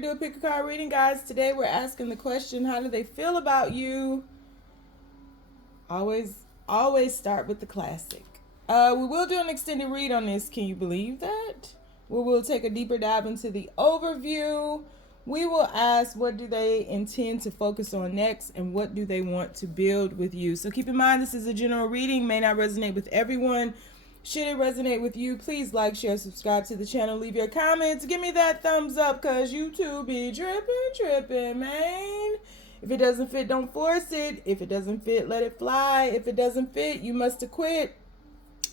to do a pick a card reading, guys. Today we're asking the question, how do they feel about you? Always start with the classic. We will do an extended read on this. Can you believe that? We will take a deeper dive into the overview. We will ask, what do they intend to focus on next, and what do they want to build with you? So keep in mind, this is a general reading, may not resonate with everyone. Should it resonate with you, please like, share, subscribe to the channel, leave your comments, give me that thumbs up, because YouTube be tripping, man. If it doesn't fit, don't force it. If it doesn't fit, let it fly. If it doesn't fit, you must acquit.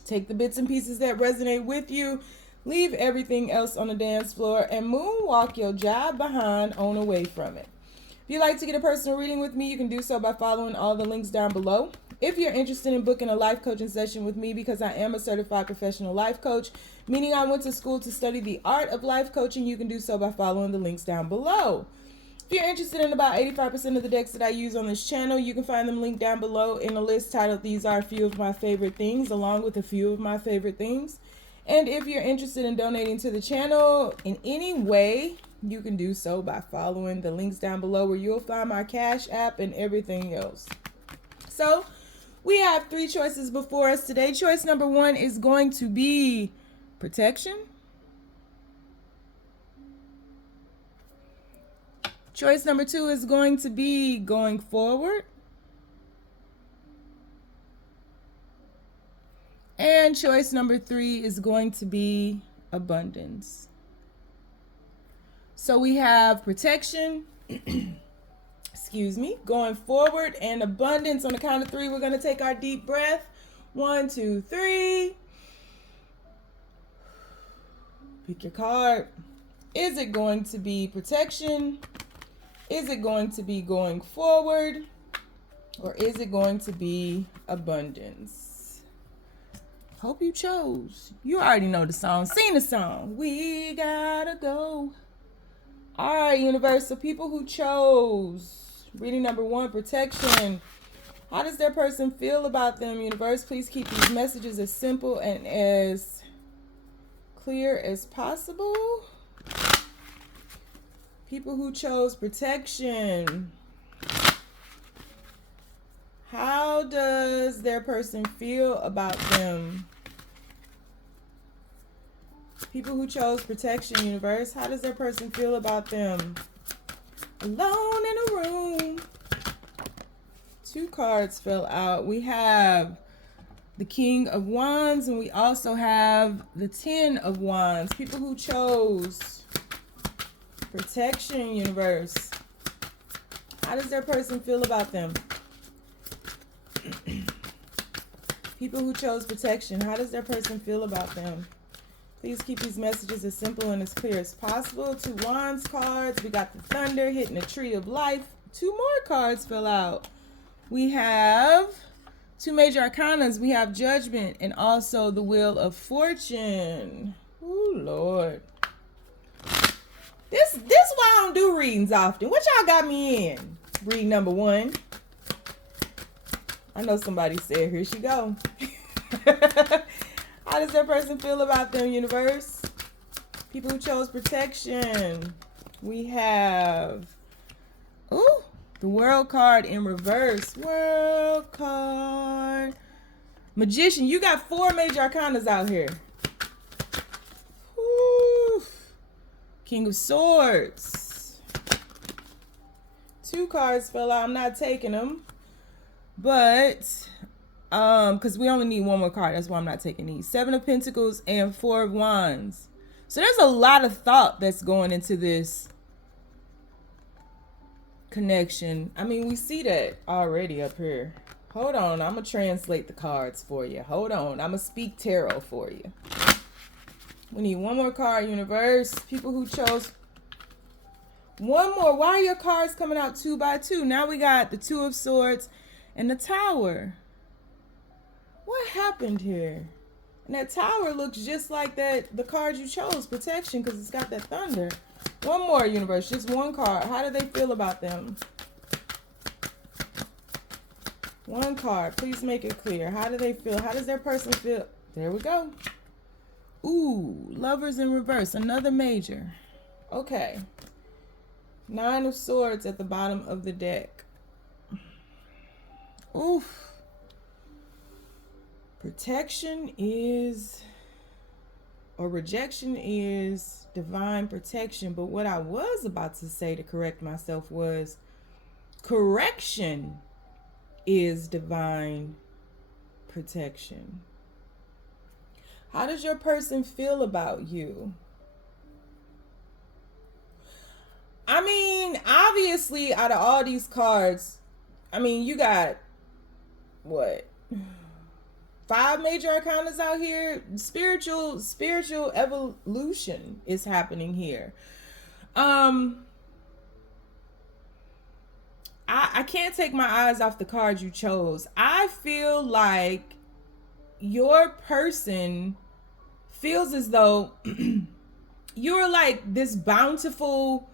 Take the bits and pieces that resonate with you, leave everything else on the dance floor, and moonwalk your job behind on away from it. If you'd like to get a personal reading with me, you can do so by following all the links down below. If you're interested in booking a life coaching session with me, because I am a certified professional life coach, meaning I went to school to study the art of life coaching, you can do so by following the links down below. If you're interested in about 85% of the decks that I use on this channel, you can find them linked down below in a list titled These Are a Few of My Favorite Things, along with a few of my favorite things. And if you're interested in donating to the channel in any way, you can do so by following the links down below, where you'll find my Cash App and everything else. So we have three choices before us today. Choice number one is going to be protection. Choice number two is going to be going forward. And choice number three is going to be abundance. So we have protection, excuse me, going forward, and abundance. On the count of three, we're going to take our deep breath. 1, 2, 3. Pick your card. Is it going to be protection? Is it going to be going forward? Or is it going to be abundance? Hope you chose. You already know the song. Sing the song. We gotta go. All right, universe. So people who chose reading number one, protection. How does their person feel about them, universe? Please keep these messages as simple and as clear as possible. People who chose protection. How does their person feel about them? People who chose protection, universe. How does their person feel about them? Alone in a room. Two cards fell out. We have the King of Wands, and we also have the Ten of Wands. People who chose protection, universe. How does their person feel about them? People who chose protection. How does their person feel about them? Please keep these messages as simple and as clear as possible. Two Wands cards. We got the Thunder hitting the Tree of Life. Two more cards fell out. We have two major arcanas. We have Judgment and also the Wheel of Fortune. Ooh, Lord. This why I don't do readings often. What y'all got me in? Read number one. I know somebody said, here she go. How does that person feel about them, universe? People who chose protection. We have, ooh, the World card in reverse. World card. Magician. You got four major arcanas out here. Whew. King of Swords. Two cards fell out. I'm not taking them. But, because we only need one more card. That's why I'm not taking these. Seven of Pentacles and Four of Wands. So there's a lot of thought that's going into this connection. I mean, we see that already up here. Hold on. I'm going to translate the cards for you. Hold on. I'm going to speak tarot for you. We need one more card, universe. People who chose one more. Why are your cards coming out 2 by 2? Now we got the Two of Swords and the Tower. What happened here? And that Tower looks just like the card you chose, protection, because it's got that Thunder. One more, universe, just one card. How do they feel about them? One card, please make it clear. How do they feel? How does their person feel? There we go. Ooh, Lovers in reverse, another major. Okay. Nine of Swords at the bottom of the deck. Oof. Protection is, or rejection is divine protection. But what I was about to say to correct myself was correction is divine protection. How does your person feel about you? I mean, obviously, out of all these cards, I mean, you got what? 5 major arcanas out here. Spiritual evolution is happening here. I can't take my eyes off the card you chose. I feel like your person feels as though you're like this bountiful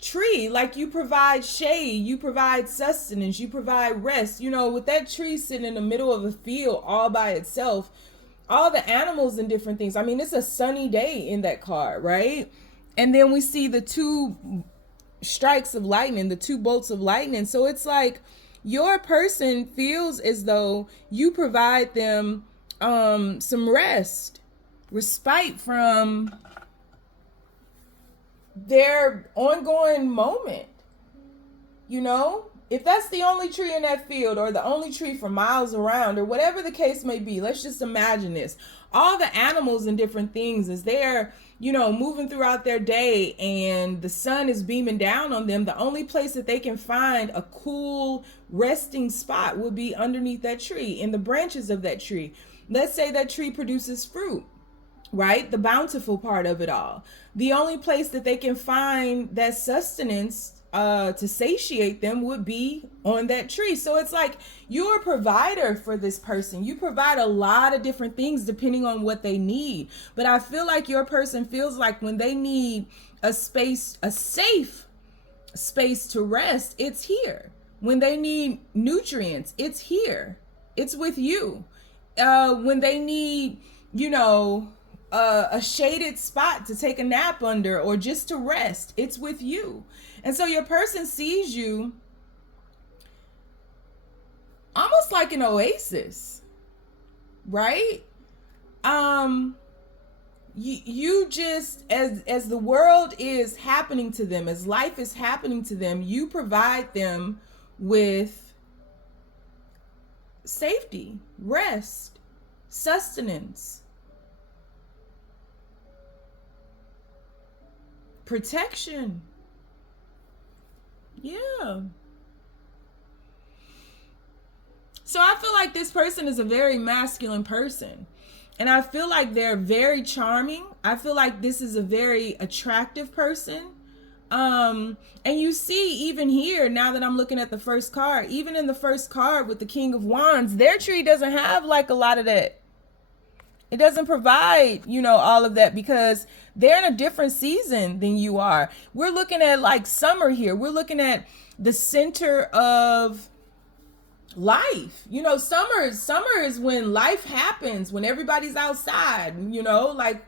tree. Like, you provide shade, you provide sustenance, you provide rest. You know, with that tree sitting in the middle of a field all by itself, all the animals and different things. I mean, it's a sunny day in that card, right? And then we see the 2 strikes of lightning, the 2 bolts of lightning. So it's like your person feels as though you provide them some rest, respite from their ongoing moment. You know, if that's the only tree in that field, or the only tree for miles around, or whatever the case may be, let's just imagine this. All the animals and different things, as they're, you know, moving throughout their day and the sun is beaming down on them, the only place that they can find a cool resting spot would be underneath that tree, in the branches of that tree. Let's say that tree produces fruit, right? The bountiful part of it all. The only place that they can find that sustenance to satiate them would be on that tree. So it's like you're a provider for this person. You provide a lot of different things depending on what they need. But I feel like your person feels like when they need a space, a safe space to rest, it's here. When they need nutrients, it's here. It's with you. When they need, you know, a shaded spot to take a nap under, or just to rest, it's with you. And so your person sees you almost like an oasis, right? You just, as the world is happening to them, as life is happening to them, you provide them with safety, rest, sustenance, protection. Yeah. So I feel like this person is a very masculine person. And I feel like they're very charming. I feel like this is a very attractive person. And you see, even here, now that I'm looking at the first card, even in the first card with the King of Wands, their tree doesn't have like a lot of that. It doesn't provide, you know, all of that, because they're in a different season than you are. We're looking at like summer here. We're looking at the center of life. You know, summer is when life happens, when everybody's outside, you know, like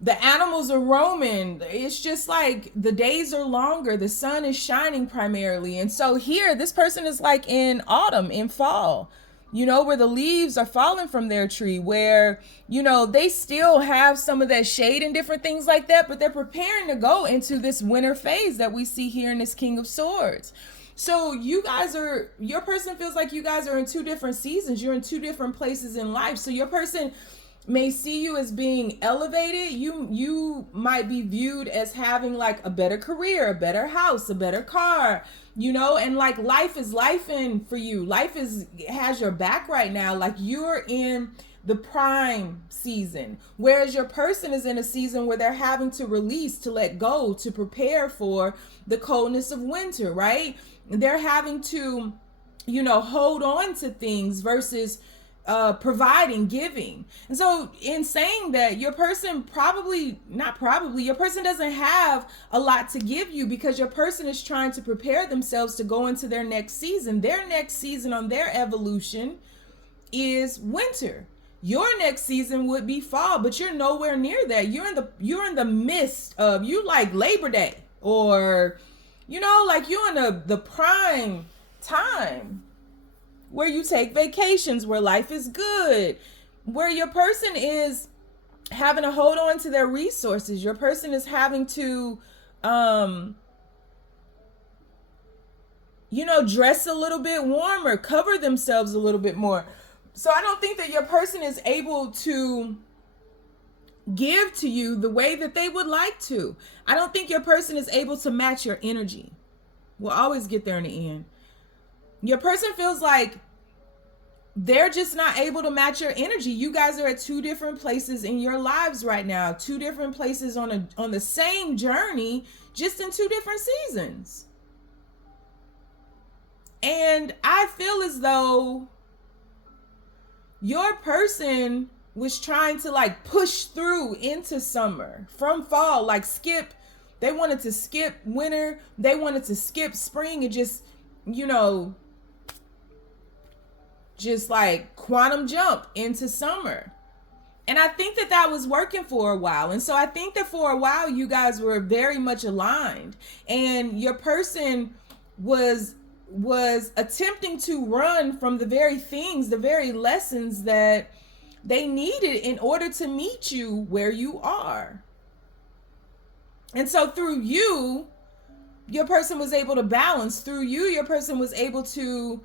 the animals are roaming. It's just like the days are longer. The sun is shining primarily. And so here, this person is like in autumn, in fall, you know, where the leaves are falling from their tree, where, you know, they still have some of that shade and different things like that, but they're preparing to go into this winter phase that we see here in this King of Swords. So you guys are, your person feels like you guys are in 2 different seasons. You're in 2 different places in life. So your person may see you as being elevated. You might be viewed as having like a better career, a better house, a better car, you know, and like life is lifing for you. Life has your back right now. Like you're in the prime season, whereas your person is in a season where they're having to release, to let go, to prepare for the coldness of winter, right? They're having to, you know, hold on to things versus providing, giving. And so in saying that, your person your person doesn't have a lot to give you, because your person is trying to prepare themselves to go into their next season. Their next season on their evolution is winter. Your next season would be fall, but you're nowhere near that. You're in the midst of, you like Labor Day. or, you know, like you're in the prime time where you take vacations, where life is good, where your person is having to hold on to their resources. Your person is having to, you know, dress a little bit warmer, cover themselves a little bit more. So I don't think that your person is able to give to you the way that they would like to. I don't think your person is able to match your energy. We'll always get there in the end. Your person feels like they're just not able to match your energy. You guys are at two different places in your lives right now, two different places on the same journey, just in two different seasons. And I feel as though your person was trying to like push through into summer from fall, like skip. They wanted to skip winter. They wanted to skip spring and just, you know, just like quantum jump into summer. And I think that that was working for a while. And so I think that for a while you guys were very much aligned, and your person was attempting to run from the very things, the very lessons that they needed in order to meet you where you are. And so through you, your person was able to balance. Through you, your person was able to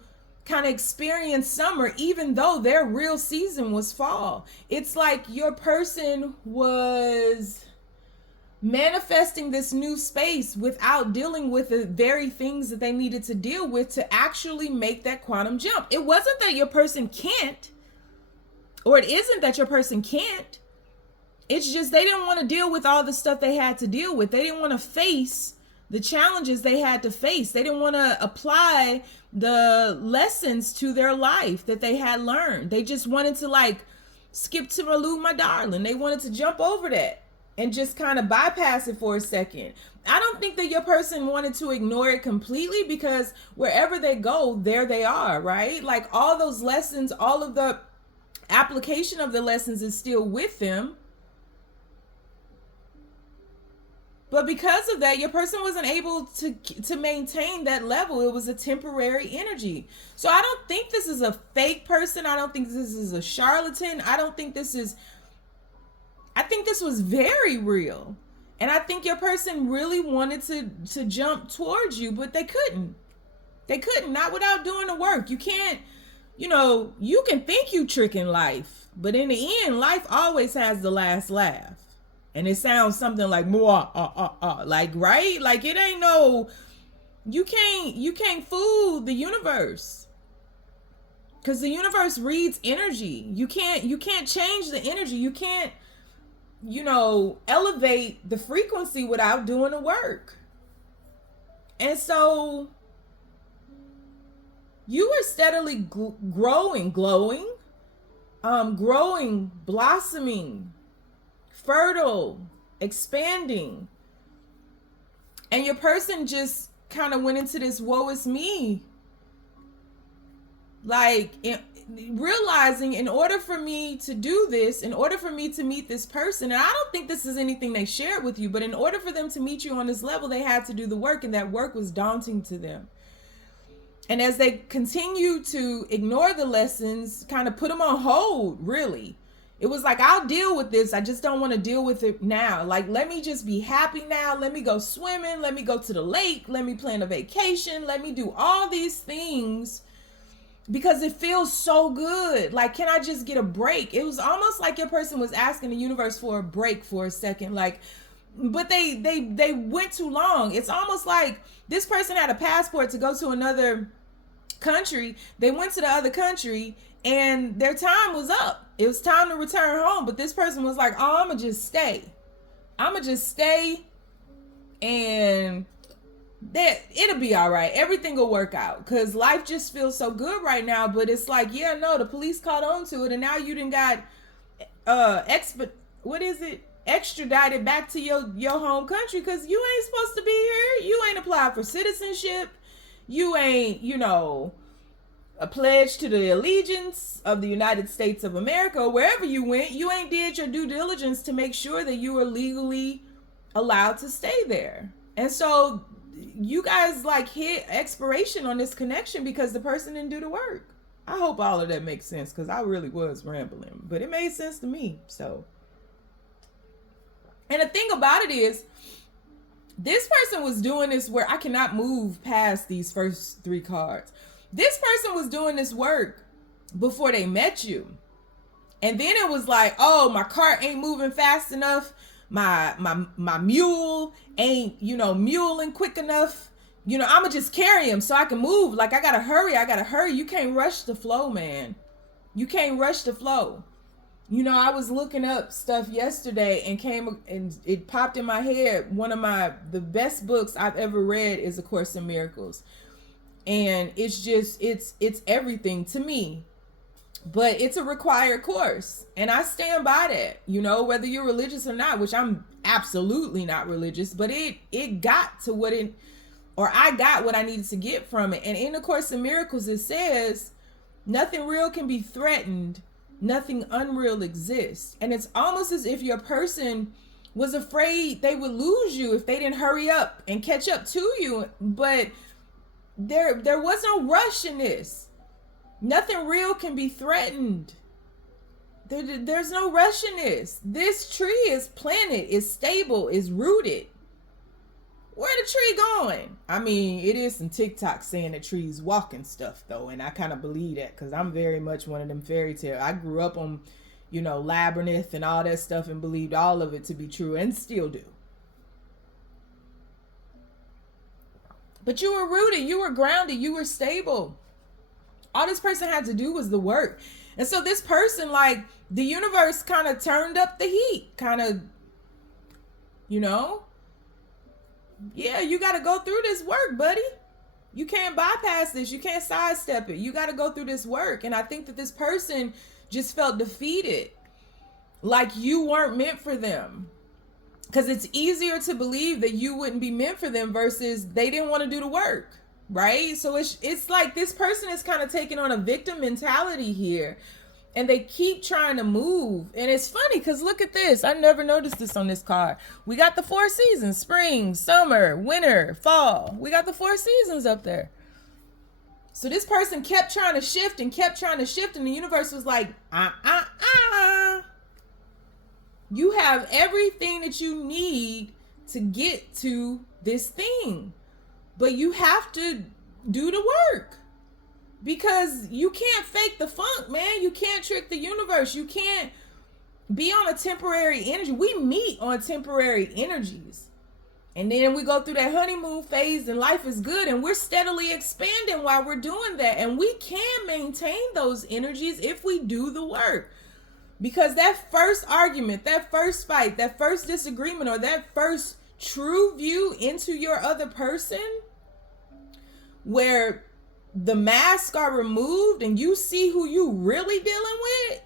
kind of experience summer, even though their real season was fall. It's like your person was manifesting this new space without dealing with the very things that they needed to deal with to actually make that quantum jump. It wasn't that your person can't, or it isn't that your person can't. It's just they didn't want to deal with all the stuff they had to deal with. They didn't want to face the challenges they had to face. They didn't want to apply the lessons to their life that they had learned. They just wanted to like skip to Malou, my darling. They wanted to jump over that and just kind of bypass it for a second. I don't think that your person wanted to ignore it completely, because wherever they go, there they are, right? Like all those lessons, all of the application of the lessons is still with them. But because of that, your person wasn't able to maintain that level. It was a temporary energy. So I don't think this is a fake person. I don't think this is a charlatan. I think this was very real. And I think your person really wanted to jump towards you, but they couldn't. They couldn't, not without doing the work. You can't, you know, you can think you tricking life, but in the end, life always has the last laugh. And it sounds something like like, right? Like it ain't no, you can't fool the universe, because the universe reads energy. You can't change the energy. You can't, you know, elevate the frequency without doing the work. And so you were steadily growing, glowing, growing, blossoming, fertile, expanding. And your person just kind of went into this woe is me, like realizing in order for me to do this, in order for me to meet this person, and I don't think this is anything they shared with you, but in order for them to meet you on this level, they had to do the work, and that work was daunting to them. And as they continue to ignore the lessons, kind of put them on hold, really. It was like, I'll deal with this. I just don't want to deal with it now. Like, let me just be happy now. Let me go swimming. Let me go to the lake. Let me plan a vacation. Let me do all these things because it feels so good. Like, can I just get a break? It was almost like your person was asking the universe for a break for a second. Like, but they went too long. It's almost like this person had a passport to go to another country. They went to the other country and their time was up. It was time to return home. But this person was like, oh, I'm going to just stay. I'm going to just stay and that it'll be all right. Everything will work out because life just feels so good right now. But it's like, yeah, no, the police caught on to it. And now you done got extradited back to your home country because you ain't supposed to be here. You ain't applied for citizenship. You ain't, a pledge to the allegiance of the United States of America, or wherever you went. You ain't did your due diligence to make sure that you were legally allowed to stay there. And so you guys like hit expiration on this connection because the person didn't do the work. I hope all of that makes sense, because I really was rambling, but it made sense to me. So, and the thing about it is, this person was doing this where I cannot move past these first 3 cards. This person was doing this work before they met you. And then it was like, oh, my cart ain't moving fast enough. My mule ain't, muling quick enough. I'ma just carry him so I can move. Like, I gotta hurry. You can't rush the flow, man. You can't rush the flow. I was looking up stuff yesterday and it popped in my head. One of the best books I've ever read is A Course in Miracles. And it's just, it's everything to me. But it's a required course. And I stand by that, whether you're religious or not, which I'm absolutely not religious, but it got to I got what I needed to get from it. And in A Course in Miracles, it says, nothing real can be threatened. Nothing unreal exists. And it's almost as if your person was afraid they would lose you if they didn't hurry up and catch up to you. But there was no rush in this. Nothing real can be threatened. There's no rush in this. This tree is planted, is stable, is rooted. Where the tree going? I mean, it is some TikTok saying the tree's walking stuff though, and I kind of believe that because I'm very much one of them fairy tale. I grew up on, Labyrinth and all that stuff and believed all of it to be true and still do. But you were rooted, you were grounded, you were stable. All this person had to do was the work. And so this person, like, the universe kind of turned up the heat, kind of, yeah, you got to go through this work, buddy. You can't bypass this. You can't sidestep it. You got to go through this work. And I think that this person just felt defeated, like you weren't meant for them. Because it's easier to believe that you wouldn't be meant for them versus they didn't want to do the work, right? So it's like this person is kind of taking on a victim mentality here. And they keep trying to move. And it's funny because look at this. I never noticed this on this card. We got the 4 seasons: spring, summer, winter, fall. We got the 4 seasons up there. So this person kept trying to shift and kept trying to shift. And the universe was like, you have everything that you need to get to this thing. But you have to do the work. Because you can't fake the funk, man. You can't trick the universe. You can't be on a temporary energy. We meet on temporary energies. And then we go through that honeymoon phase and life is good. And we're steadily expanding while we're doing that. And we can maintain those energies if we do the work. Because that first argument, that first fight, that first disagreement, or that first true view into your other person, where the masks are removed and you see who you really dealing with,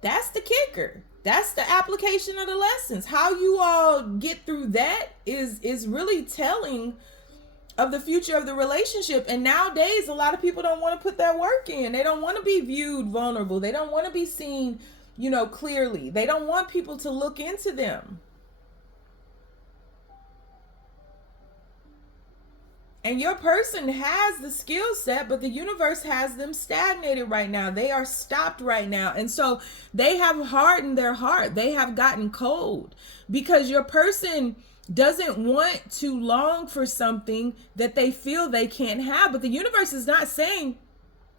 that's the kicker. That's the application of the lessons. How you all get through that is really telling of the future of the relationship. And nowadays, a lot of people don't want to put that work in. They don't want to be viewed vulnerable. They don't want to be seen, clearly. They don't want people to look into them. And your person has the skill set, but the universe has them stagnated right now. They are stopped right now. And so they have hardened their heart. They have gotten cold because your person doesn't want to long for something that they feel they can't have. But the universe is not saying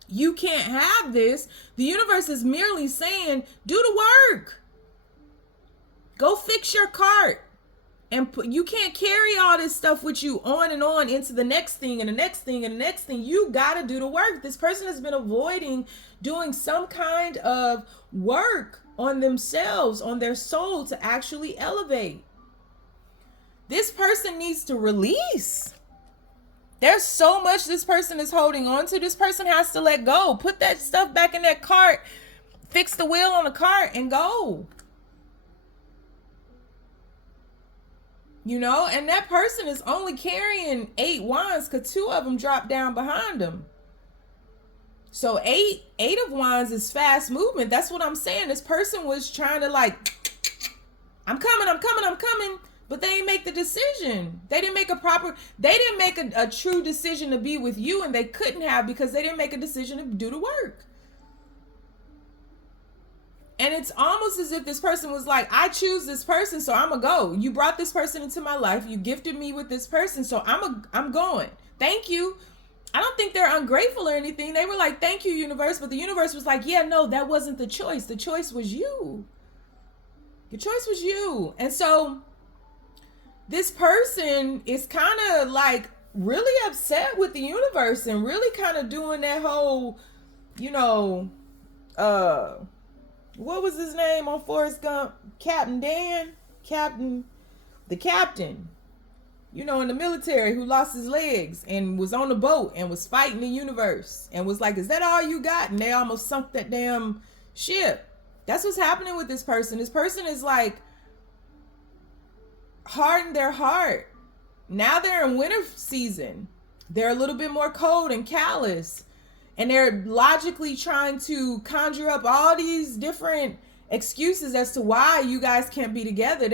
you can't have this. The universe is merely saying, do the work. Go fix your cart. And you can't carry all this stuff with you on and on into the next thing and the next thing and the next thing. You got to do the work. This person has been avoiding doing some kind of work on themselves, on their soul, to actually elevate. This person needs to release. There's so much this person is holding on to. This person has to let go. Put that stuff back in that cart. Fix the wheel on the cart and go. And that person is only carrying 8 wands because 2 of them dropped down behind them. So eight of wands is fast movement. That's what I'm saying. This person was trying to I'm coming. But they didn't make the decision. They didn't make a true decision to be with you, and they couldn't have because they didn't make a decision to do the work. And it's almost as if this person was like, I choose this person, so I'm gonna go. You brought this person into my life. You gifted me with this person, so I'm going. Thank you. I don't think they're ungrateful or anything. They were like, thank you, universe. But the universe was like, yeah, no, that wasn't the choice. The choice was you. Your choice was you. And so this person is kind of like really upset with the universe and really kind of doing that whole, what was his name on Forrest Gump? Captain Dan? The captain, in the military, who lost his legs and was on the boat and was fighting the universe and was like, is that all you got? And they almost sunk that damn ship. That's what's happening with this person. This person is like hardened their heart. Now they're in winter season. They're a little bit more cold and callous. And they're logically trying to conjure up all these different excuses as to why you guys can't be together.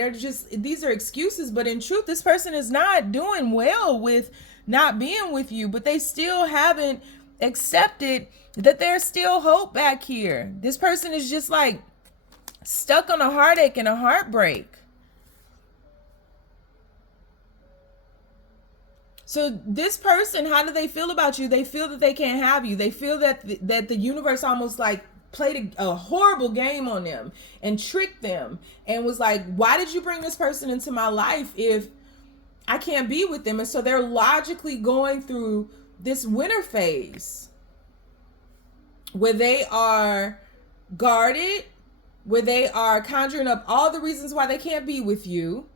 These are excuses, but in truth, this person is not doing well with not being with you, but they still haven't accepted that there's still hope back here. This person is just like stuck on a heartache and a heartbreak. So this person, how do they feel about you? They feel that they can't have you. They feel that the universe almost like played a horrible game on them and tricked them and was like, why did you bring this person into my life if I can't be with them? And so they're logically going through this winter phase where they are guarded, where they are conjuring up all the reasons why they can't be with you.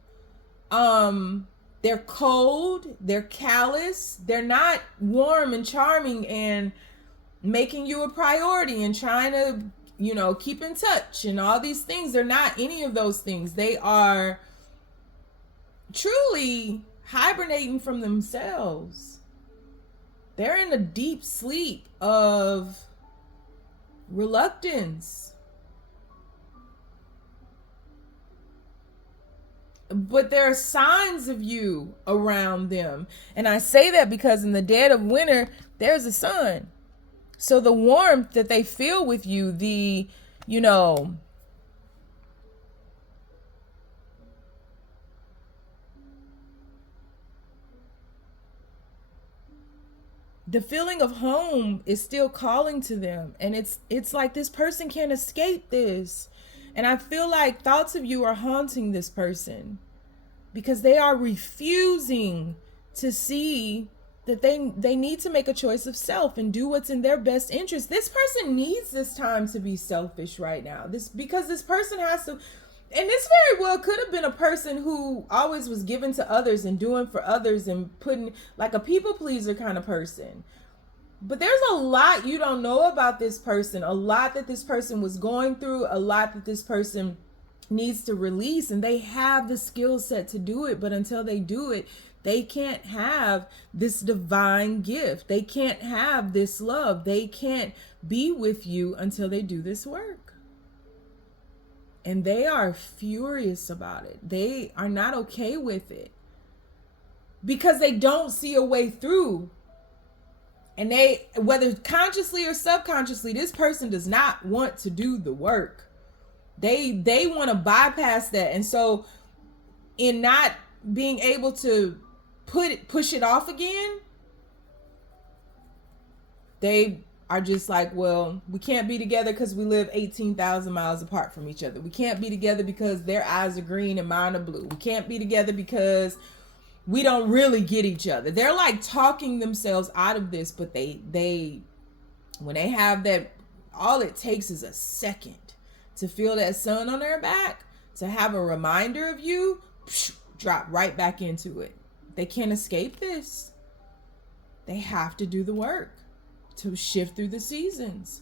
They're cold, they're callous, they're not warm and charming and making you a priority and trying to, keep in touch and all these things. They're not any of those things. They are truly hibernating from themselves. They're in a deep sleep of reluctance. But there are signs of you around them. And I say that because in the dead of winter, there's a sun. So the warmth that they feel with you, the feeling of home is still calling to them. And it's like this person can't escape this. And I feel like thoughts of you are haunting this person because they are refusing to see that they need to make a choice of self and do what's in their best interest. This person needs this time to be selfish right now. Because this person has to, and this very well could have been a person who always was giving to others and doing for others and putting like a people pleaser kind of person. But there's a lot you don't know about this person, a lot that this person was going through, a lot that this person needs to release, and they have the skill set to do it. But until they do it, they can't have this divine gift. They can't have this love. They can't be with you until they do this work. And they are furious about it. They are not okay with it because they don't see a way through. And they, whether consciously or subconsciously, this person does not want to do the work. They want to bypass that. And so in not being able to push it off again, they are just like, well, we can't be together because we live 18,000 miles apart from each other. We can't be together because their eyes are green and mine are blue. We can't be together because we don't really get each other. They're like talking themselves out of this, but they when they have that, all it takes is a second to feel that sun on their back, to have a reminder of you, drop right back into it. They can't escape this. They have to do the work to shift through the seasons.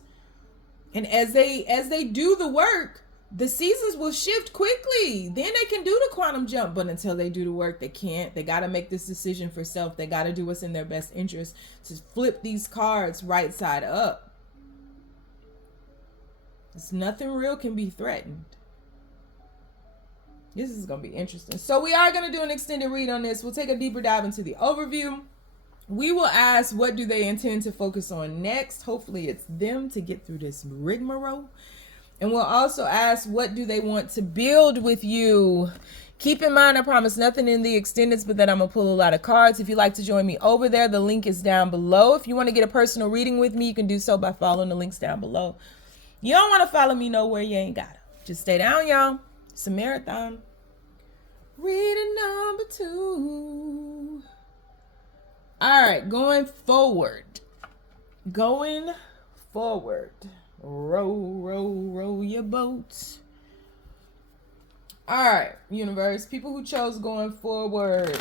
And as they do the work, the seasons will shift quickly. Then they can do the quantum jump. But until they do the work, they can't. They got to make this decision for self. They got to do what's in their best interest to flip these cards right side up. It's nothing real can be threatened. This is going to be interesting. So we are going to do an extended read on this. We'll take a deeper dive into the overview. We will ask, what do they intend to focus on next? Hopefully it's them to get through this rigmarole. And we'll also ask, what do they want to build with you? Keep in mind, I promise nothing in the extendeds, but that I'm going to pull a lot of cards. If you'd like to join me over there, the link is down below. If you want to get a personal reading with me, you can do so by following the links down below. You don't want to follow me nowhere you ain't got to. Just stay down, y'all. It's a marathon. Reading number 2. All right, going forward. Going forward. Row, row, row your boat. All right, universe. People who chose going forward.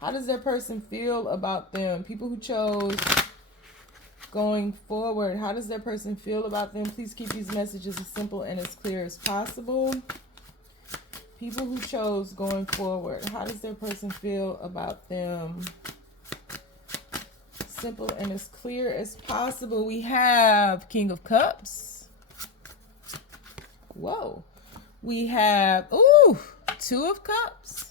How does that person feel about them? People who chose going forward. How does that person feel about them? Please keep these messages as simple and as clear as possible. People who chose going forward. How does their person feel about them? Simple and as clear as possible. We have King of Cups. Whoa. We have, Two of Cups.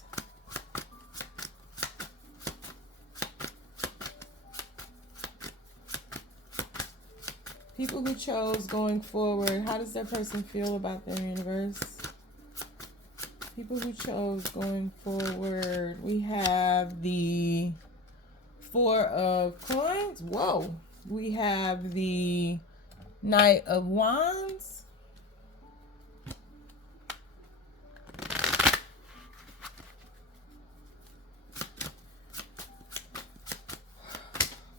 People who chose going forward. How does that person feel about their universe? People who chose going forward. We have the 4 of Coins. Whoa. We have the Knight of Wands.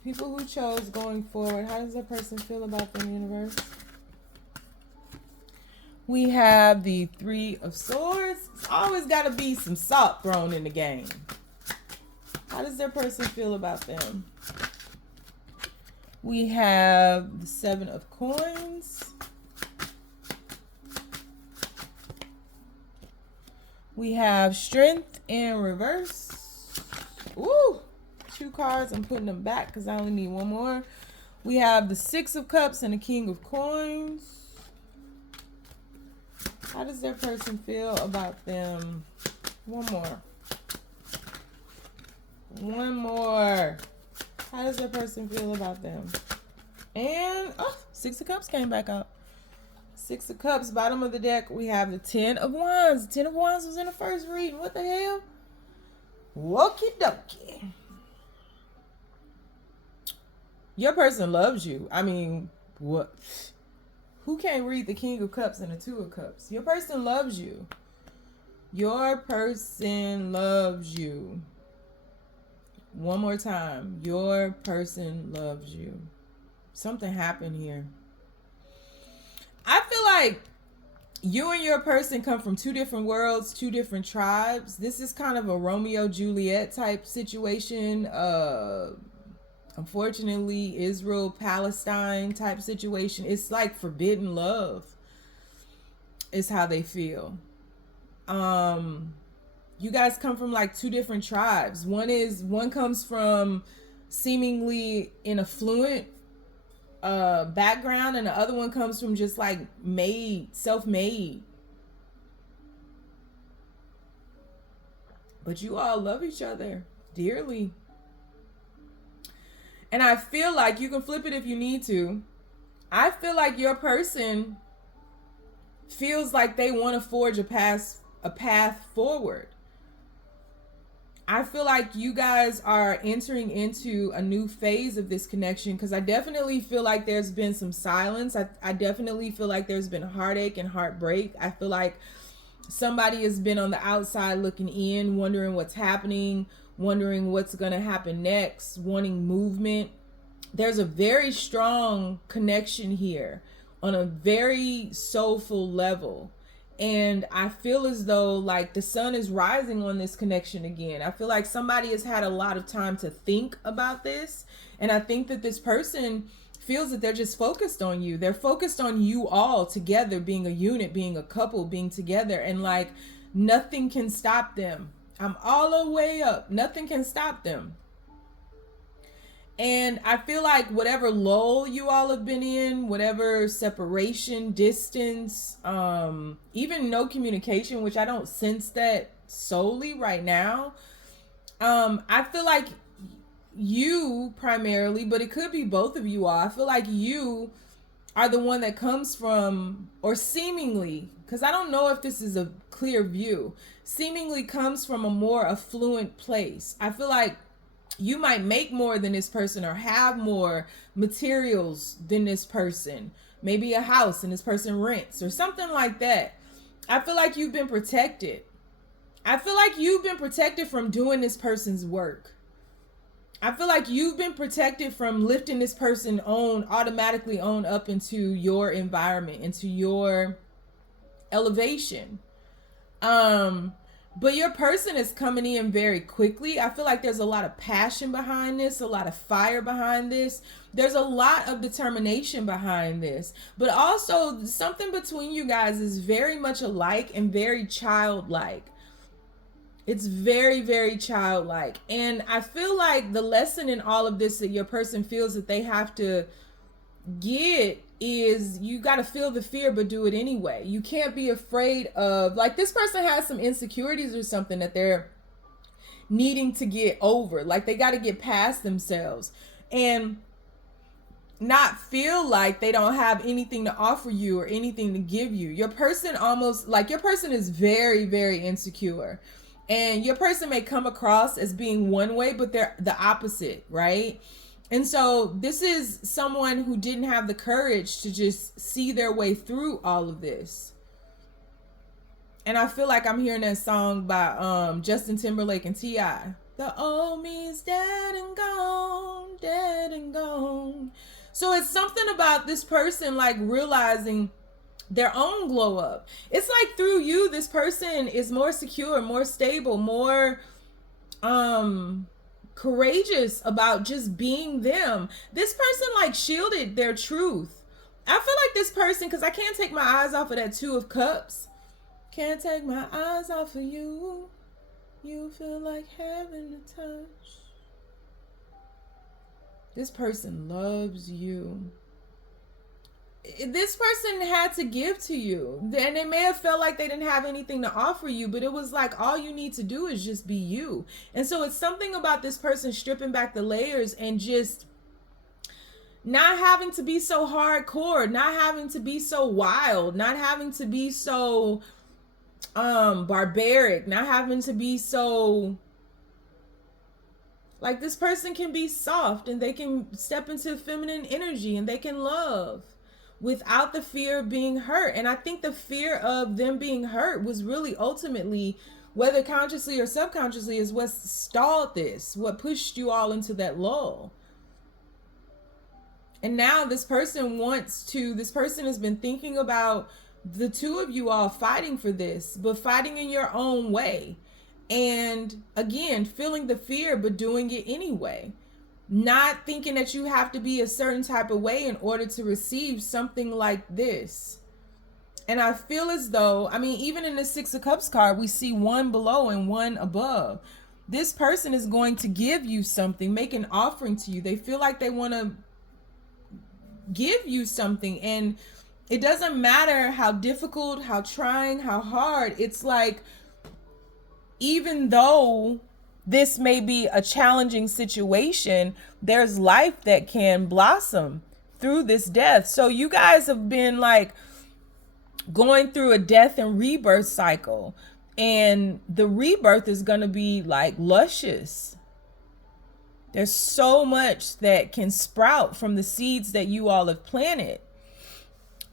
People who chose going forward. How does that person feel about their universe? We have the 3 of Swords. It's always got to be some salt thrown in the game. How does their person feel about them? We have the 7 of Coins. We have Strength in reverse. Ooh, 2 cards. I'm putting them back because I only need 1 more. We have the 6 of Cups and the King of Coins. How does their person feel about them? 1 more. 1 more. How does their person feel about them? And, 6 of Cups came back up. 6 of Cups, bottom of the deck, we have the 10 of Wands. The 10 of Wands was in the first reading. What the hell? Okie dokie. Your person loves you. I mean, what? Who can't read the King of Cups and the 2 of Cups? Your person loves you. Your person loves you. 1 more time. Your person loves you. Something happened here. I feel like you and your person come from 2 different worlds, 2 different tribes. This is kind of a Romeo Juliet type situation. Unfortunately, Israel Palestine type situation. It's like forbidden love is how they feel. You guys come from like 2 different tribes. One comes from seemingly an affluent background, and the other one comes from just like self-made. But you all love each other dearly. And I feel like, you can flip it if you need to, I feel like your person feels like they want to forge a path forward. I feel like you guys are entering into a new phase of this connection, because I definitely feel like there's been some silence. I definitely feel like there's been heartache and heartbreak. I feel like somebody has been on the outside looking in, wondering what's happening, wondering what's going to happen next, wanting movement. There's a very strong connection here on a very soulful level. And I feel as though like the sun is rising on this connection again. I feel like somebody has had a lot of time to think about this. And I think that this person feels that they're just focused on you. They're focused on you all together, being a unit, being a couple, being together. And like nothing can stop them. I'm all the way up. Nothing can stop them. And I feel like whatever lull you all have been in, whatever separation, distance, even no communication, which I don't sense that solely right now. I feel like you primarily, but it could be both of you all. I feel like you are the one that comes from, or seemingly, because I don't know if this is a clear view, seemingly comes from a more affluent place. I feel like you might make more than this person or have more materials than this person. Maybe a house and this person rents or something like that. I feel like you've been protected. I feel like you've been protected from doing this person's work. I feel like you've been protected from lifting this person automatically up into your environment, into your elevation. But your person is coming in very quickly. I feel like there's a lot of passion behind this, a lot of fire behind this. There's a lot of determination behind this. But also something between you guys is very much alike and very childlike. It's very, very childlike. And I feel like the lesson in all of this that your person feels that they have to get is you got to feel the fear, but do it anyway. You can't be afraid of, like, this person has some insecurities or something that they're needing to get over. Like, they got to get past themselves and not feel like they don't have anything to offer you or anything to give you. Your person is very, very insecure. And your person may come across as being one way, but they're the opposite, right? And so this is someone who didn't have the courage to just see their way through all of this. And I feel like I'm hearing that song by Justin Timberlake and T.I. The old me's dead and gone, dead and gone. So it's something about this person like realizing their own glow up. It's like through you, this person is more secure, more stable, more courageous about just being them. This person like shielded their truth. I feel like this person, because I can't take my eyes off of that Two of Cups. Can't take my eyes off of you. You feel like heaven to touch. This person loves you. This person had to give to you, and they may have felt like they didn't have anything to offer you, but it was like all you need to do is just be you. And so it's something about this person stripping back the layers and just not having to be so hardcore, not having to be so wild, not having to be so barbaric, not having to be so, like, this person can be soft and they can step into feminine energy and they can love without the fear of being hurt. And I think the fear of them being hurt was really ultimately, whether consciously or subconsciously, is what stalled this, what pushed you all into that lull. And now this person has been thinking about the two of you all fighting for this, but fighting in your own way. And again, feeling the fear, but doing it anyway. Not thinking that you have to be a certain type of way in order to receive something like this. And I feel as though, I mean, even in the Six of Cups card, we see one below and one above. This person is going to give you something, make an offering to you. They feel like they want to give you something. And it doesn't matter how difficult, how trying, how hard. It's like, even though this may be a challenging situation, there's life that can blossom through this death. So you guys have been like going through a death and rebirth cycle, and the rebirth is going to be like luscious. There's so much that can sprout from the seeds that you all have planted.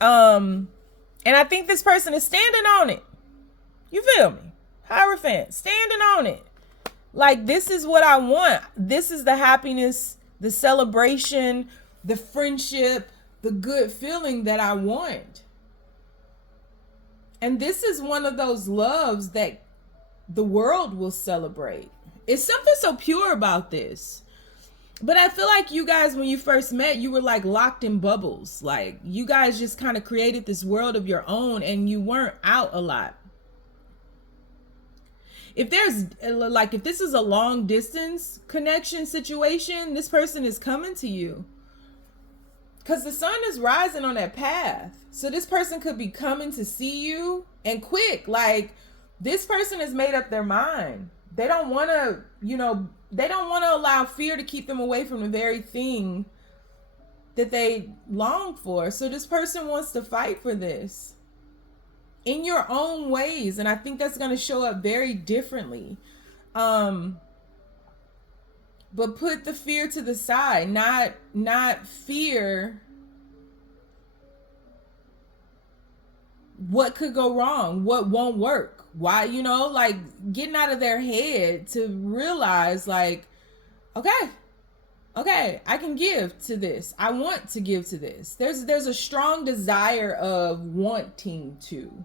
And I think this person is standing on it. You feel me? Hierophant, standing on it. Like, this is what I want. This is the happiness, the celebration, the friendship, the good feeling that I want. And this is one of those loves that the world will celebrate. It's something so pure about this. But I feel like you guys, when you first met, you were like locked in bubbles. Like, you guys just kind of created this world of your own and you weren't out a lot. if there's like, if this is a long distance connection situation, this person is coming to you because the sun is rising on that path. So this person could be coming to see you, and quick. Like, this person has made up their mind. They don't want to, they don't want to allow fear to keep them away from the very thing that they long for. So this person wants to fight for this in your own ways. And I think that's going to show up very differently. But put the fear to the side, not fear what could go wrong, what won't work, why, like getting out of their head to realize like, okay, I can give to this. I want to give to this. There's a strong desire of wanting to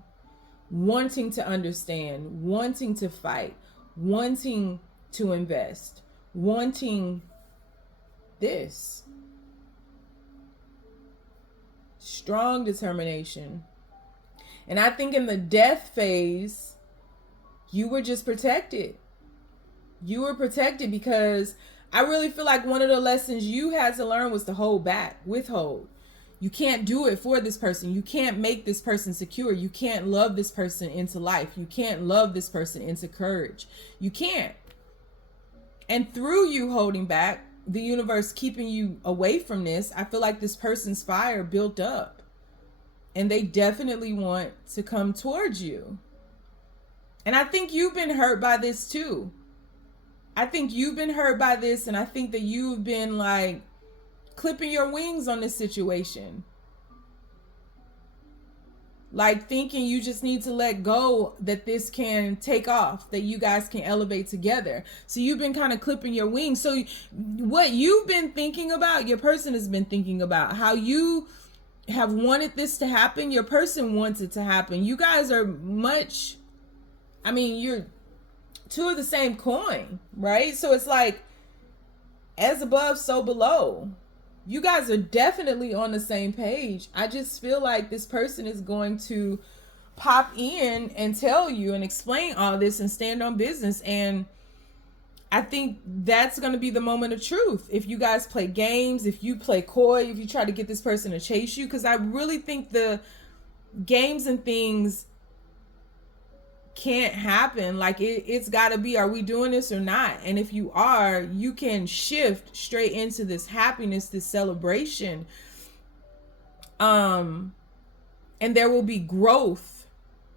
understand, wanting to fight, wanting to invest, wanting this. Strong determination. And I think in the death phase, you were just protected. You were protected because I really feel like one of the lessons you had to learn was to hold back, withhold. You can't do it for this person. You can't make this person secure. You can't love this person into life. You can't love this person into courage. You can't. And through you holding back, the universe keeping you away from this, I feel like this person's fire built up. And they definitely want to come towards you. And I think you've been hurt by this too. I think you've been hurt by this, and I think that you've been like clipping your wings on this situation. Like thinking you just need to let go, that this can take off, that you guys can elevate together. So you've been kind of clipping your wings. So what you've been thinking about, your person has been thinking about how you have wanted this to happen. Your person wants it to happen. You guys are much, you're two of the same coin, right? So it's like as above, so below. You guys are definitely on the same page. I just feel like this person is going to pop in and tell you and explain all this and stand on business. And I think that's going to be the moment of truth. If you guys play games, if you play coy, if you try to get this person to chase you, because I really think the games and things can't happen. Like it's got to be, are we doing this or not? And if you are, you can shift straight into this happiness, this celebration. And there will be growth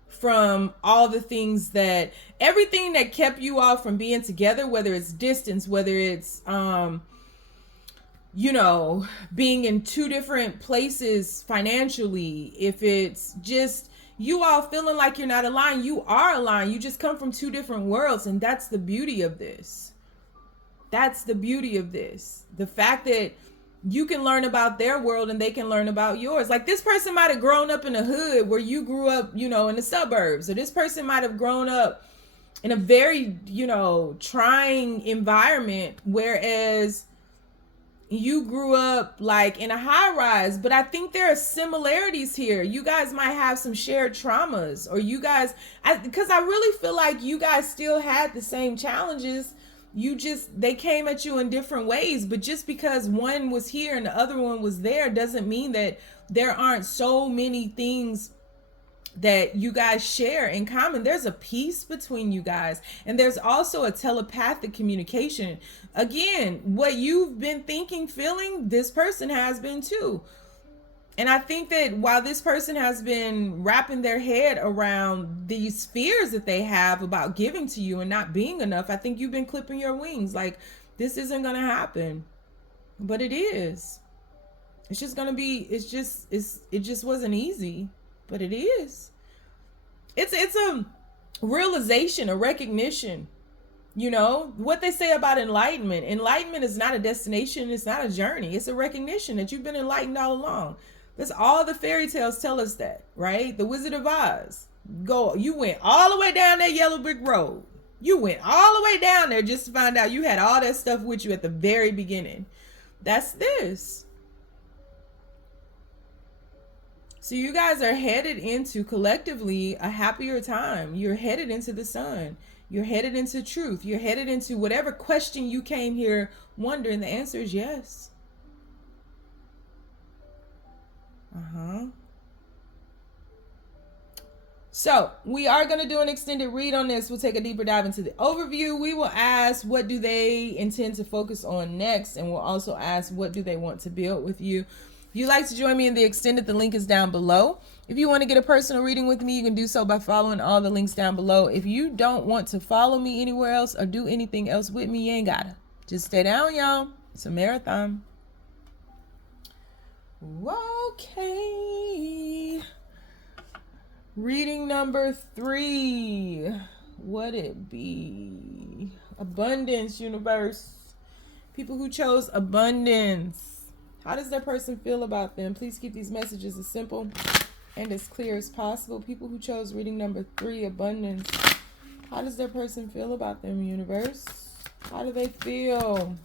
from all the things that, everything that kept you all from being together, whether it's distance, whether it's, being in two different places financially, if it's just you all feeling like you're not aligned, you are aligned. You just come from two different worlds. And that's the beauty of this. That's the beauty of this. The fact that you can learn about their world and they can learn about yours. Like this person might have grown up in the hood where you grew up, in the suburbs, or this person might have grown up in a very, trying environment, whereas you grew up like in a high rise. But I think there are similarities here. You guys might have some shared traumas, or you guys, because I really feel like you guys still had the same challenges. They came at you in different ways. But just because one was here and the other one was there doesn't mean that there aren't so many things that you guys share in common. There's a peace between you guys, and there's also a telepathic communication. Again, what you've been thinking, feeling, this person has been too. And I think that while this person has been wrapping their head around these fears that they have about giving to you and not being enough, I think you've been clipping your wings. Like, this isn't going to happen. But it is. It's just going to be, it just wasn't easy. But it is. It's a realization, a recognition. What they say about enlightenment. Enlightenment is not a destination. It's not a journey. It's a recognition that you've been enlightened all along. That's all the fairy tales tell us that, right? The Wizard of Oz. You went all the way down that yellow brick road. You went all the way down there just to find out you had all that stuff with you at the very beginning. That's this. So you guys are headed into collectively a happier time. You're headed into the sun. You're headed into truth. You're headed into whatever question you came here wondering. The answer is yes. So we are going to do an extended read on this. We'll take a deeper dive into the overview. We will ask, what do they intend to focus on next? And we'll also ask, what do they want to build with you? If you'd like to join me in the extended, the link is down below. If you want to get a personal reading with me, you can do so by following all the links down below. If you don't want to follow me anywhere else or do anything else with me, you ain't gotta. Just stay down, y'all. It's a marathon. Okay. Reading number 3. What it be? Abundance, universe. People who chose abundance. How does that person feel about them? Please keep these messages as simple and as clear as possible. People who chose reading number 3, abundance. How does that person feel about them, universe? How do they feel?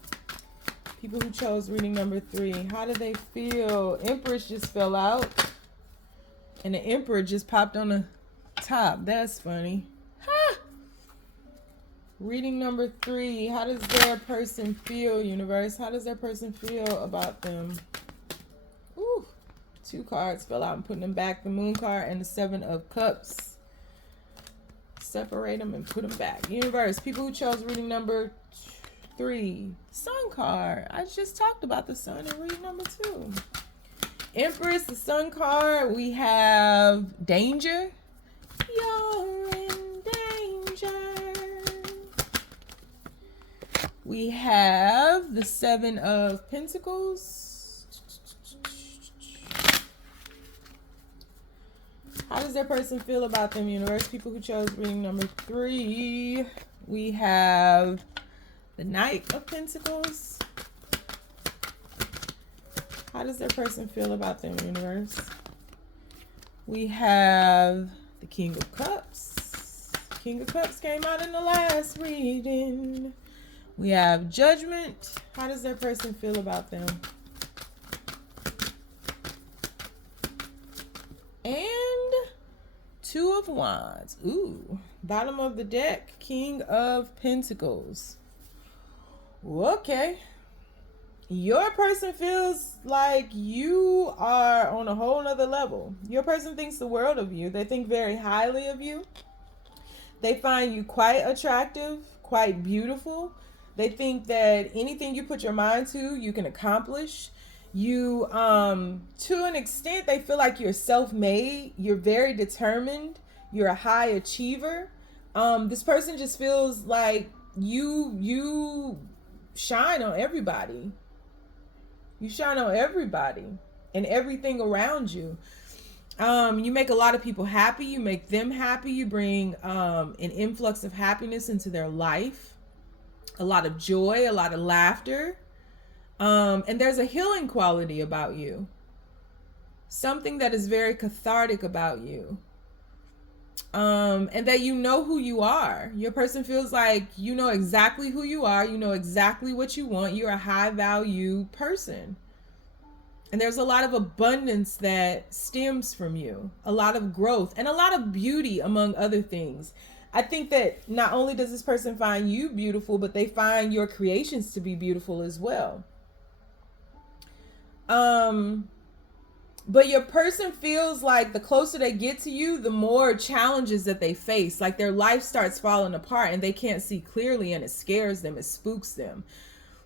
People who chose reading number 3. How do they feel? Empress just fell out. And the Emperor just popped on the top. That's funny. Ha! Reading number 3. How does their person feel, universe? How does their person feel about them? Ooh. 2 cards fell out and putting them back. The Moon card and the 7 of Cups. Separate them and put them back. Universe. People who chose reading number 3. Sun card. I just talked about the Sun in reading number 2. Empress, the Sun card. We have danger. You're in danger. We have the 7 of Pentacles. How does that person feel about them, universe? People who chose reading number 3. We have the Knight of Pentacles. How does that person feel about them, universe? We have the King of Cups. King of Cups came out in the last reading. We have Judgment. How does that person feel about them? And 2 of Wands. Ooh. Bottom of the deck, King of Pentacles. Okay. Your person feels like you are on a whole nother level. Your person thinks the world of you. They think very highly of you. They find you quite attractive, quite beautiful. They think that anything you put your mind to, you can accomplish. You, to an extent, they feel like you're self-made. You're very determined. You're a high achiever. This person just feels like you shine on everybody. You shine on everybody and everything around you. You make a lot of people happy. You make them happy. You bring an influx of happiness into their life. A lot of joy, a lot of laughter. And there's a healing quality about you. Something that is very cathartic about you. And that you know who you are. Your person feels like you know exactly who you are. You know exactly what you want. You're a high value person. And there's a lot of abundance that stems from you. A lot of growth and a lot of beauty, among other things. I think that not only does this person find you beautiful, but they find your creations to be beautiful as well. But your person feels like the closer they get to you, the more challenges that they face. Like their life starts falling apart and they can't see clearly, and it scares them, it spooks them.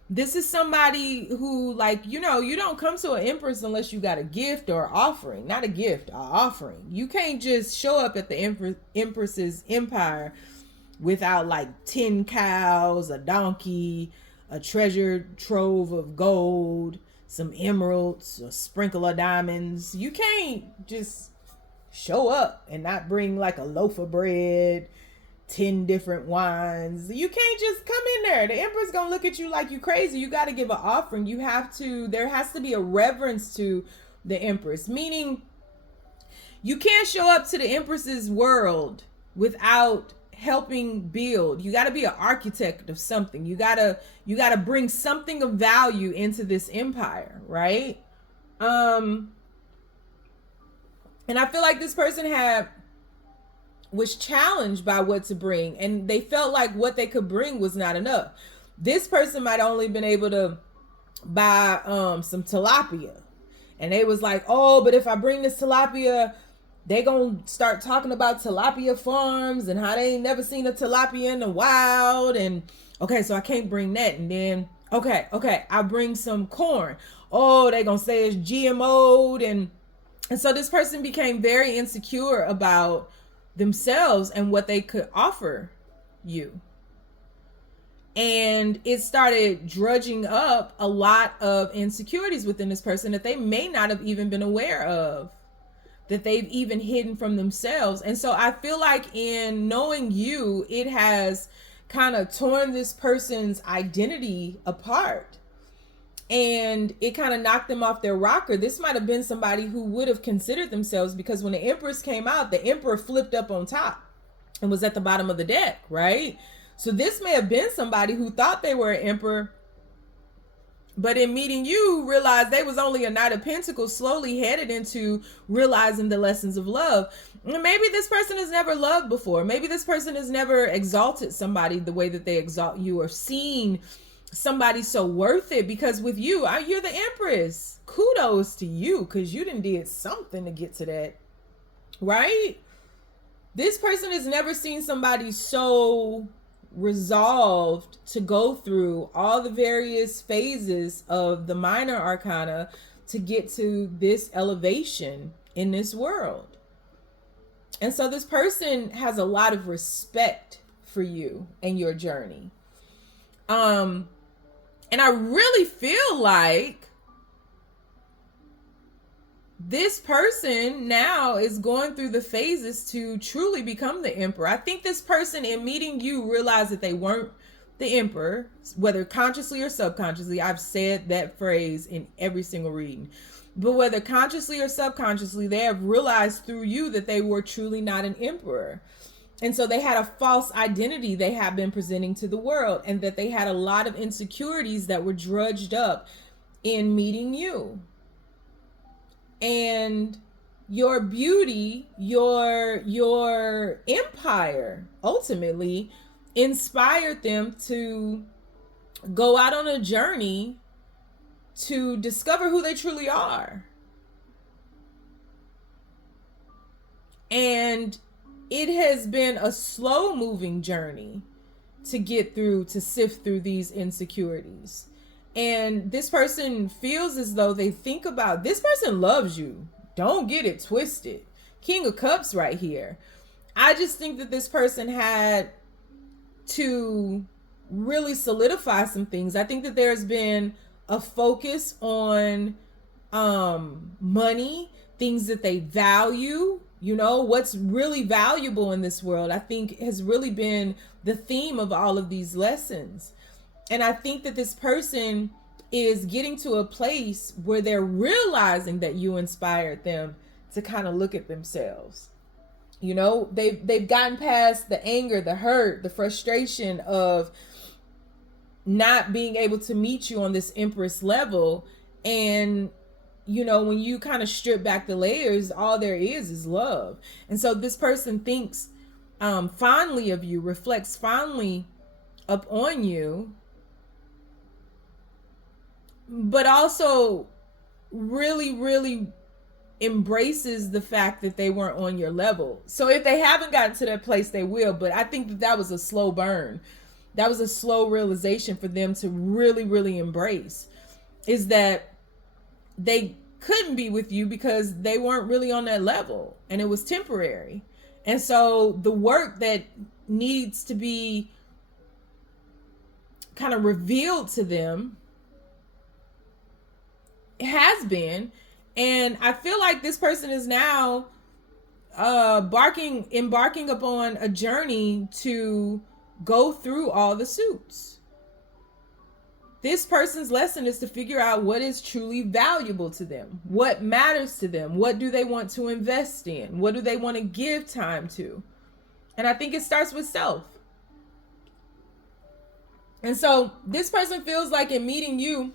This is somebody who, like, you know, you don't come to an Empress unless you got a gift or offering. Not a gift, an offering. You can't just show up at the Empress's empire without like 10 cows, a donkey, a treasure trove of gold, some emeralds, a sprinkle of diamonds. You can't just show up and not bring like a loaf of bread, 10 different wines. You can't just come in there. The Emperor's gonna look at you like you crazy. You got to give an offering. You have to, there has to be a reverence to the Empress, meaning you can't show up to the Empress's world without helping build. You got to be an architect of something. You got to bring something of value into this empire, right? And I feel like this person had was challenged by what to bring, and they felt like what they could bring was not enough. This person might only been able to buy some tilapia, and they was like, oh, but if I bring this tilapia, they gonna start talking about tilapia farms and how they ain't never seen a tilapia in the wild. And okay, so I can't bring that. And then okay, I bring some corn. Oh, they gonna say it's GMO'd. And so this person became very insecure about themselves and what they could offer you. And it started drudging up a lot of insecurities within this person that they may not have even been aware of, that they've even hidden from themselves. And so I feel like in knowing you, it has kind of torn this person's identity apart. And it kind of knocked them off their rocker. This might have been somebody who would have considered themselves, because when the Empress came out, the Emperor flipped up on top and was at the bottom of the deck, right? So this may have been somebody who thought they were an emperor, but in meeting you, realized they was only a Knight of Pentacles, slowly headed into realizing the lessons of love. And maybe this person has never loved before. Maybe this person has never exalted somebody the way that they exalt you, or seen somebody so worth it. Because with you, you're the Empress. Kudos to you, because you done did something to get to that, right? This person has never seen somebody so resolved to go through all the various phases of the minor arcana to get to this elevation in this world. And so this person has a lot of respect for you and your journey. And I really feel like this person now is going through the phases to truly become the emperor. I think this person, in meeting you, realized that they weren't the emperor, whether consciously or subconsciously. I've said that phrase in every single reading. But whether consciously or subconsciously, they have realized through you that they were truly not an emperor. And so they had a false identity they have been presenting to the world, and that they had a lot of insecurities that were drudged up in meeting you. And your beauty, your empire ultimately inspired them to go out on a journey to discover who they truly are. And it has been a slow moving journey to get through, to sift through these insecurities. And this person feels as though they think about, this person loves you. Don't get it twisted. King of Cups right here. I just think that this person had to really solidify some things. I think that there's been a focus on money, things that they value, you know, what's really valuable in this world, I think has really been the theme of all of these lessons. And I think that this person is getting to a place where they're realizing that you inspired them to kind of look at themselves. You know, they've gotten past the anger, the hurt, the frustration of not being able to meet you on this Empress level. And, you know, when you kind of strip back the layers, all there is love. And so this person thinks fondly of you, reflects fondly up on you, but also really, really embraces the fact that they weren't on your level. So if they haven't gotten to that place, they will. But I think that was a slow burn. That was a slow realization for them to really, really embrace, is that they couldn't be with you because they weren't really on that level, and it was temporary. And so the work that needs to be kind of revealed to them has been. And I feel like this person is now embarking upon a journey to go through all the suits. This person's lesson is to figure out what is truly valuable to them, what matters to them, what do they want to invest in, what do they want to give time to. And I think it starts with self. And so this person feels like in meeting you,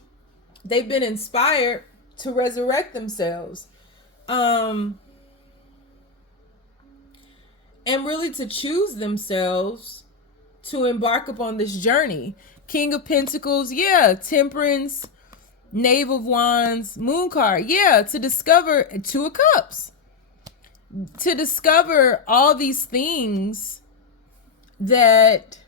they've been inspired to resurrect themselves. and really to choose themselves to embark upon this journey. King of Pentacles, yeah. Temperance, Knave of Wands, Moon card, yeah. To discover, Two of Cups, to discover all these things that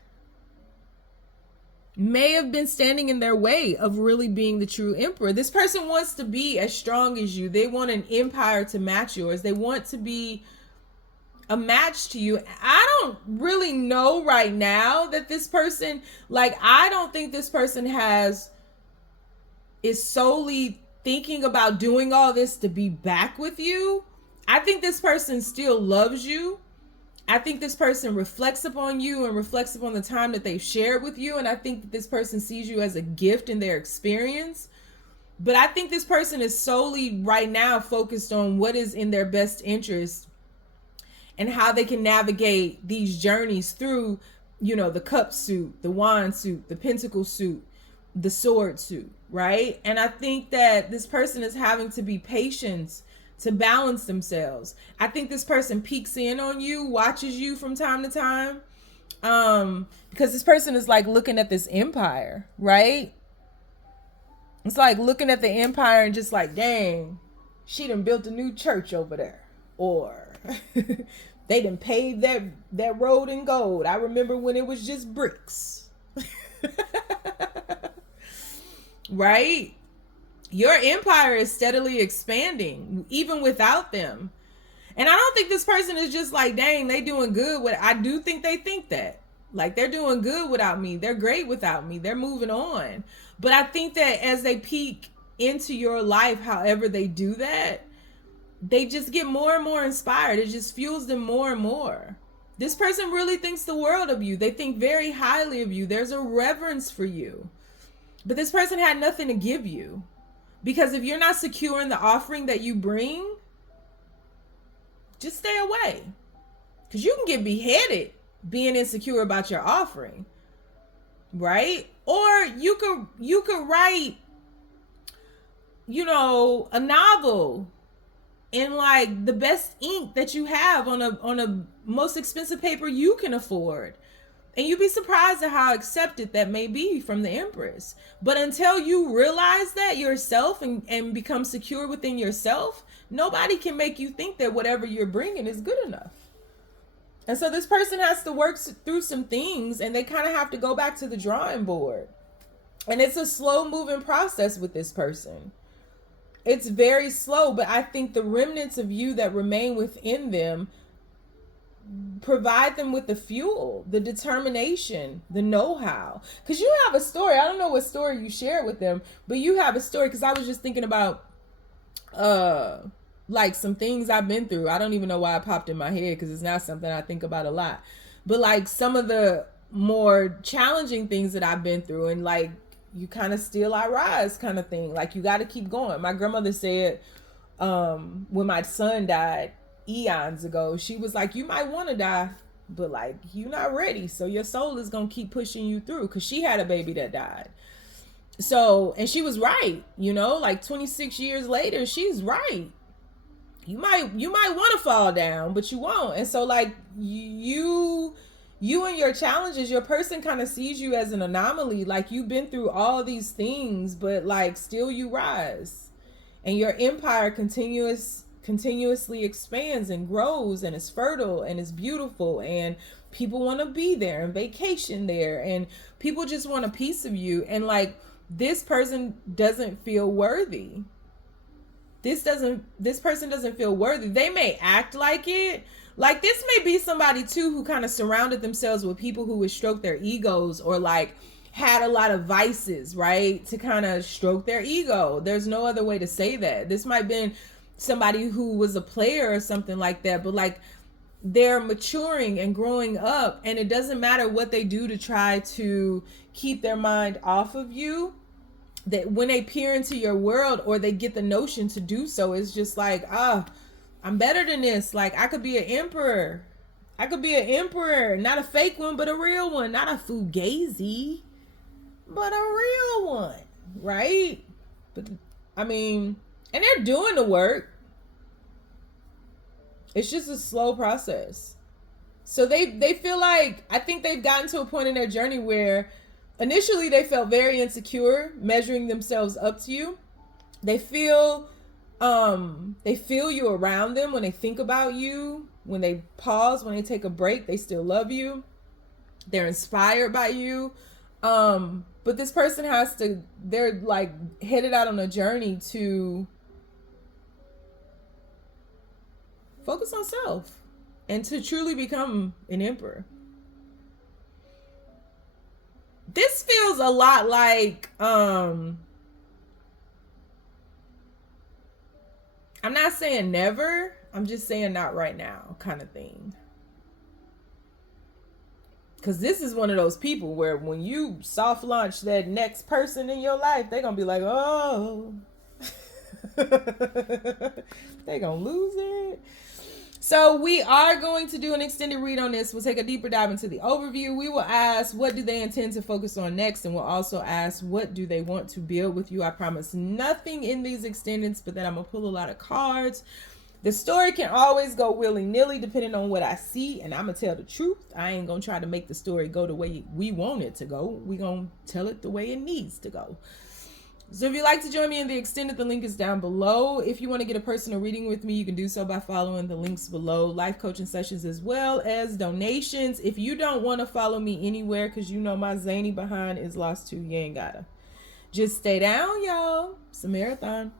may have been standing in their way of really being the true emperor. This person wants to be as strong as you. They want an empire to match yours. They want to be a match to you. I don't really know right now that this person, like, I don't think this person is solely thinking about doing all this to be back with you. I think this person still loves you. I think this person reflects upon you and reflects upon the time that they've shared with you. And I think that this person sees you as a gift in their experience. But I think this person is solely right now focused on what is in their best interest and how they can navigate these journeys through, you know, the cup suit, the wand suit, the pentacle suit, the sword suit, right? And I think that this person is having to be patient to balance themselves. I think this person peeks in on you, watches you from time to time, because this person is like looking at this empire, right? It's like looking at the empire and just like, dang, she done built a new church over there, or they done paved that road in gold. I remember when it was just bricks. Right? Your empire is steadily expanding, even without them. And I don't think this person is just like, dang, they doing good. I do think they think that. Like, they're doing good without me. They're great without me. They're moving on. But I think that as they peek into your life, however they do that, they just get more and more inspired. It just fuels them more and more. This person really thinks the world of you. They think very highly of you. There's a reverence for you. But this person had nothing to give you. Because if you're not secure in the offering that you bring, just stay away. Because you can get beheaded being insecure about your offering. Right? Or you could write, you know, a novel in like the best ink that you have on a most expensive paper you can afford. And you'd be surprised at how accepted that may be from the Empress. But until you realize that yourself and become secure within yourself, nobody can make you think that whatever you're bringing is good enough. And so this person has to work through some things, and they kind of have to go back to the drawing board. And it's a slow moving process with this person. It's very slow, but I think the remnants of you that remain within them provide them with the fuel, the determination, the know-how. Because you have a story. I don't know what story you share with them, but you have a story. Because I was just thinking about like some things I've been through. I don't even know why it popped in my head, because it's not something I think about a lot. But like some of the more challenging things that I've been through, and like, you kind of still I rise kind of thing. Like, you got to keep going. My grandmother said when my son died eons ago, she was like, you might want to die, but like, you're not ready, so your soul is gonna keep pushing you through. Because she had a baby that died. So, and she was right, you know, like 26 years later, she's right. You might want to fall down, but you won't. And so like, you and your challenges, your person kind of sees you as an anomaly. Like, you've been through all these things, but like, still you rise, and your empire continuously expands and grows, and is fertile and is beautiful, and people want to be there and vacation there, and people just want a piece of you. And like, this person doesn't feel worthy. This person doesn't feel worthy. They may act like it. Like, this may be somebody too who kind of surrounded themselves with people who would stroke their egos, or like had a lot of vices, right, to kind of stroke their ego. There's no other way to say that. This might have been somebody who was a player or something like that, but like, they're maturing and growing up, and it doesn't matter what they do to try to keep their mind off of you. That when they peer into your world, or they get the notion to do so, it's just like, I'm better than this. Like, I could be an emperor. I could be an emperor, not a fake one, but a real one. Not a fugazi, but a real one, right? But I mean, and they're doing the work. It's just a slow process. So they feel like, I think they've gotten to a point in their journey where initially they felt very insecure measuring themselves up to you. They feel you around them. When they think about you, when they pause, when they take a break, they still love you. They're inspired by you. But this person they're like headed out on a journey to focus on self and to truly become an emperor. This feels a lot like, I'm not saying never, I'm just saying not right now kind of thing. Because this is one of those people where when you soft launch that next person in your life, they're going to be like, oh, they're going to lose it. So we are going to do an extended read on this. We'll take a deeper dive into the overview. We will ask, what do they intend to focus on next? And we'll also ask, what do they want to build with you? I promise nothing in these extendeds, but then I'm going to pull a lot of cards. The story can always go willy-nilly depending on what I see, and I'm going to tell the truth. I ain't going to try to make the story go the way we want it to go. We're going to tell it the way it needs to go. So if you'd like to join me in the extended, the link is down below. If you want to get a personal reading with me, you can do so by following the links below. Life coaching sessions as well as donations. If you don't want to follow me anywhere because you know my zany behind is lost too, you ain't gotta. Just stay down, y'all. It's a marathon.